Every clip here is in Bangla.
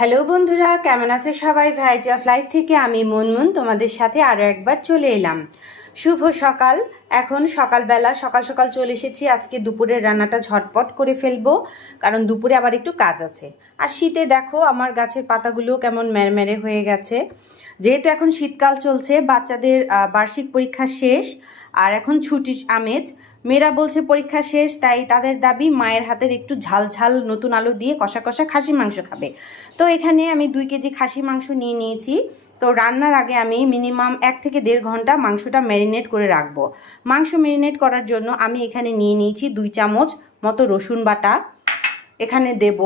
হ্যালো বন্ধুরা, কেমন আছো সবাই? ভাইজা ফ্লাইভ থেকে আমি মুনমুন, তোমাদের সাথে আরও একবার চলে এলাম। শুভ সকাল। এখন সকালবেলা, সকাল সকাল চলে এসেছি। আজকে দুপুরের রান্নাটা ঝটপট করে ফেলব, কারণ দুপুরে আবার একটু কাজ আছে। আর শীতে দেখো, আমার গাছের পাতাগুলো কেমন ম্যারম্যারে হয়ে গেছে। যেহেতু এখন শীতকাল চলছে, বাচ্চাদের বার্ষিক পরীক্ষা শেষ, আর এখন ছুটি আমেজ মেয়েরা বলছে পরীক্ষা শেষ, তাই তাদের দাবি মায়ের হাতের একটু ঝাল ঝাল নতুন আলু দিয়ে কষা কষা খাসি মাংস খাবে। তো এখানে আমি দুই কেজি খাসি মাংস নিয়ে নিয়েছি। তো রান্নার আগে আমি মিনিমাম এক থেকে দেড় ঘণ্টা মাংসটা ম্যারিনেট করে রাখব। মাংস ম্যারিনেট করার জন্য আমি এখানে নিয়ে নিয়েছি দুই চামচ মতো রসুন বাটা। এখানে দেব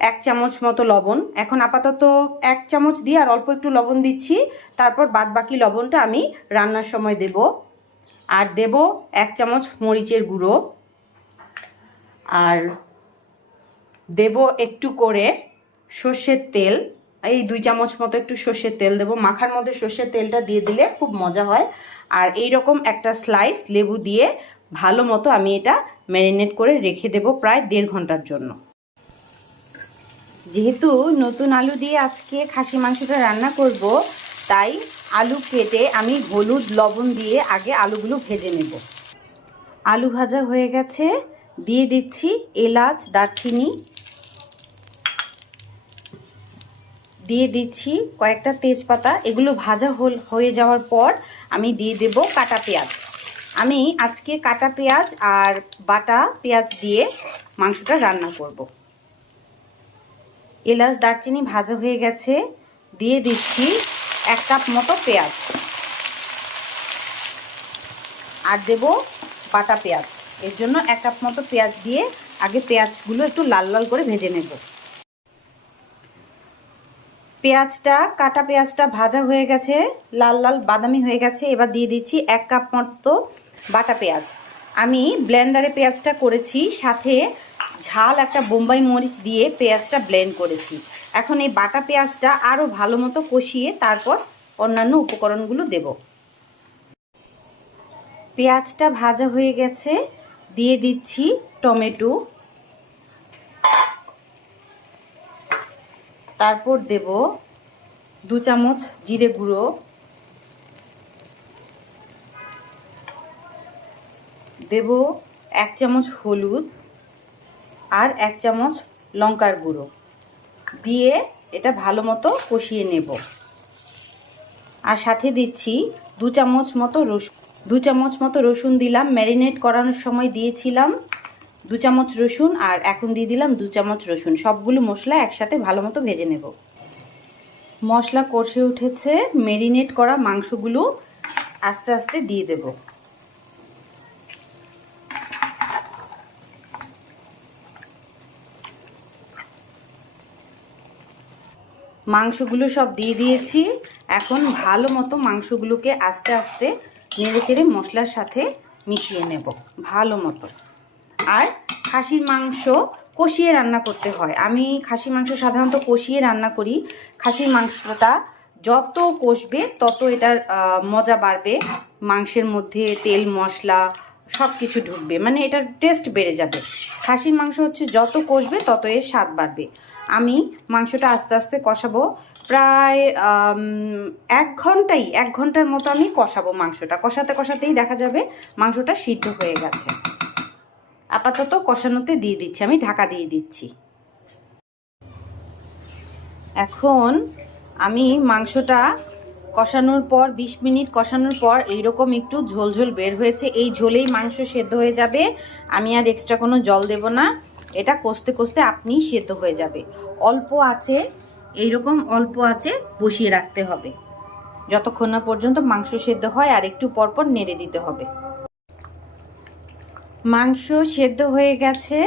এক চামচ মতো লবণ। এখন আপাতত এক চামচ দিয়ে আর অল্প একটু লবণ দিচ্ছি। তারপর বাদ বাকি লবণটা আমি রান্নার সময় দেব। আর দেব এক চামচ মরিচের গুঁড়ো। আর দেব একটু করে সর্ষের তেল। এই দুই চামচ মতো একটু সর্ষের তেল দেবো। মাখার মধ্যে সর্ষের তেলটা দিয়ে দিলে খুব মজা হয়। আর এই রকম একটা স্লাইস লেবু দিয়ে ভালো মতো আমি এটা ম্যারিনেট করে রেখে দেব প্রায় দেড় ঘণ্টার জন্য। যেহেতু নতুন আলু দিয়ে আজকে খাসি মাংসটা রান্না করব তাই আলু কেটে আমি হলুদ, লবণ দিয়ে আগে আলুগুলো ভেজে নেব। আলু ভাজা হয়ে গেছে। দিয়ে দিচ্ছি এলাচ, দারচিনি। দিয়ে দিচ্ছি কয়েকটা তেজপাতা। এগুলো ভাজা হল, হয়ে যাওয়ার পর আমি দিয়ে দেব কাটা পেঁয়াজ। আমি আজকে কাটা পেঁয়াজ আর বাটা পেঁয়াজ দিয়ে মাংসটা রান্না করব। এলাচ, দারচিনি ভাজা হয়ে গেছে। দিয়ে দিচ্ছি এক কাপ মতো পেঁয়াজ। আর দেব বাটা পেঁয়াজ। এর জন্য এক কাপ মতো পেঁয়াজ দিয়ে আগে পেঁয়াজগুলো একটু লাল লাল করে ভেজে নেব। পেঁয়াজটা, কাটা পেঁয়াজটা ভাজা হয়ে গেছে, লাল লাল বাদামি হয়ে গেছে, এবার দিয়ে দিচ্ছি এক কাপ মতো বাটা পেঁয়াজ। আমি ব্লেন্ডারে পেঁয়াজটা করেছি, সাথে ঝাল একটা বোম্বাই মরিচ দিয়ে পেঁয়াজটা ব্লেন্ড করেছি। এখন এই বাটা পেঁয়াজটা আরও ভালো মতো কষিয়ে তারপর অন্যান্য উপকরণগুলো দেব। পেঁয়াজটা ভাজা হয়ে গেছে। দিয়ে দিচ্ছি টমেটো। তারপর দেব দু চামচ জিরে গুঁড়ো। দেব এক চামচ হলুদ। আর এক চামচ লঙ্কার গুঁড়ো। দিয়ে এটা ভালো মতো কষিয়ে নেব। আর সাথে দিচ্ছি দু চামচ মতো রসুন। দু চামচ মতো রসুন দিলাম। ম্যারিনেট করানোর সময় দিয়েছিলাম দু চামচ রসুন আর এখন দিয়ে দিলাম দু চামচ রসুন। সবগুলো মশলা একসাথে ভালো মতো ভেজে নেব। মশলা কষে উঠেছে। ম্যারিনেট করা মাংসগুলো আস্তে আস্তে দিয়ে দেব। মাংসগুলো সব দিয়ে দিয়েছি। এখন ভালো মতো মাংসগুলোকে আস্তে আস্তে নেড়ে চেড়ে মশলার সাথে মিশিয়ে নেব, ভালো মতো। আর খাসির মাংস কষিয়ে রান্না করতে হয়। আমি খাসির মাংস সাধারণত কষিয়ে রান্না করি। খাসির মাংসটা যত কষবে, তত এটার মজা বাড়বে। মাংসের মধ্যে তেল, মশলা সব কিছু ঢুকবে। মানে এটার টেস্ট বেড়ে যাবে। খাসির মাংস হচ্ছে যত কষবে, তত এর স্বাদ বাড়বে। আমি মাংসটা আস্তে আস্তে কষাবো। প্রায় এক ঘন্টাই, এক ঘণ্টার মতো আমি কষাবো মাংসটা। কষাতে কষাতেই দেখা যাবে মাংসটা সিদ্ধ হয়ে গেছে। আপাতত কষানোতে দিয়ে দিচ্ছি, আমি ঢাকা দিয়ে দিচ্ছি। এখন আমি মাংসটা কষানোর পর ২০ মিনিট কষানোর পর এইরকম একটু ঝোল ঝোল বের হয়েছে। এই ঝোলেই মাংস সেদ্ধ হয়ে যাবে। আমি আর এক্সট্রা কোনো জল দেব না। এটা কষতে কষতে আপনি সেদ্ধ হয়ে যাবে। অল্প আছে এই রকম অল্প আছে, বসিয়ে রাখতে হবে। যতক্ষণ না পর্যন্ত মাংস সেদ্ধ হয় আর একটু পরপর নেড়ে দিতে হবে। মাংস সেদ্ধ হয়ে গেছে।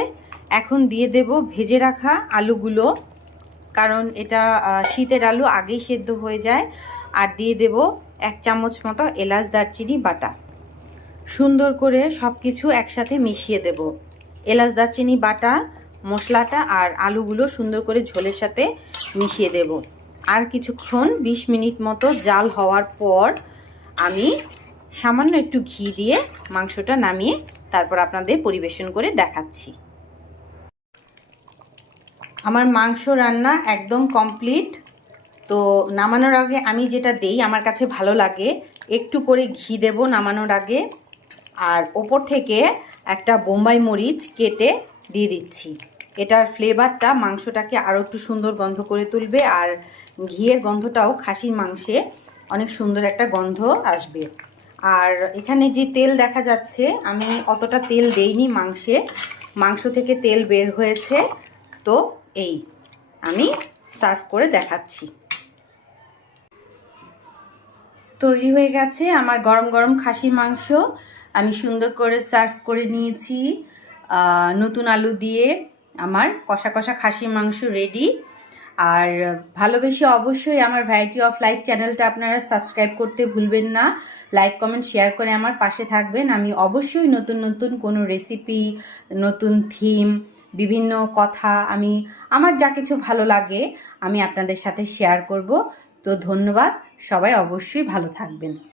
এখন দিয়ে দেব ভেজে রাখা আলুগুলো, কারণ এটা শীতের আলু আগেই সেদ্ধ হয়ে যায়। আর দিয়ে দেব এক চামচ মতো এলাচ, দারচিনি, বাটা। সুন্দর করে সব কিছু একসাথে মিশিয়ে দেব। এলাচ দারচিনি, বাটা, মশলাটা আর আলুগুলো সুন্দর করে ঝোলের সাথে মিশিয়ে দেব। আর কিছুক্ষণ ২০ মিনিট মতো জাল হওয়ার পর আমি সামান্য একটু ঘি দিয়ে মাংসটা নামিয়ে তারপর আপনাদের পরিবেশন করে দেখাচ্ছি। আমার মাংস রান্না একদম কমপ্লিট। তো নামানোর আগে আমি যেটা দেই, আমার কাছে ভালো লাগে, একটু করে ঘি দেব নামানোর আগে। আর ওপর থেকে একটা বোম্বাই মরিচ কেটে দিয়ে দিচ্ছি। এটার ফ্লেভারটা মাংসটাকে আরও একটু সুন্দর গন্ধ করে তুলবে আর ঘিয়ের গন্ধটাও খাসির মাংসে অনেক সুন্দর একটা গন্ধ আসবে। আর এখানে যে তেল দেখা যাচ্ছে, আমি অতটা তেল দেইনি মাংসে, মাংস থেকে তেল বের হয়েছে। তো এই, আমি সার্ভ করে দেখাচ্ছি। তৈরি হয়ে গেছে আমার গরম গরম খাসির মাংস। আমি সুন্দর করে সার্ভ করে নিয়েছি নতুন আলু দিয়ে আমার কষা কষা খাসির মাংস রেডি আর ভালোবেসে অবশ্যই আমার ভ্যারাইটি অফ লাইফ চ্যানেলটা আপনারা সাবস্ক্রাইব করতে ভুলবেন না। লাইক কমেন্ট শেয়ার করে আমার পাশে থাকবেন। আমি অবশ্যই নতুন নতুন কোনো রেসিপি নতুন থিম বিভিন্ন কথা, আমি, আমার যা কিছু ভালো লাগে, আমি আপনাদের সাথে শেয়ার করব। তো ধন্যবাদ। সবাই অবশ্যই ভালো থাকবেন।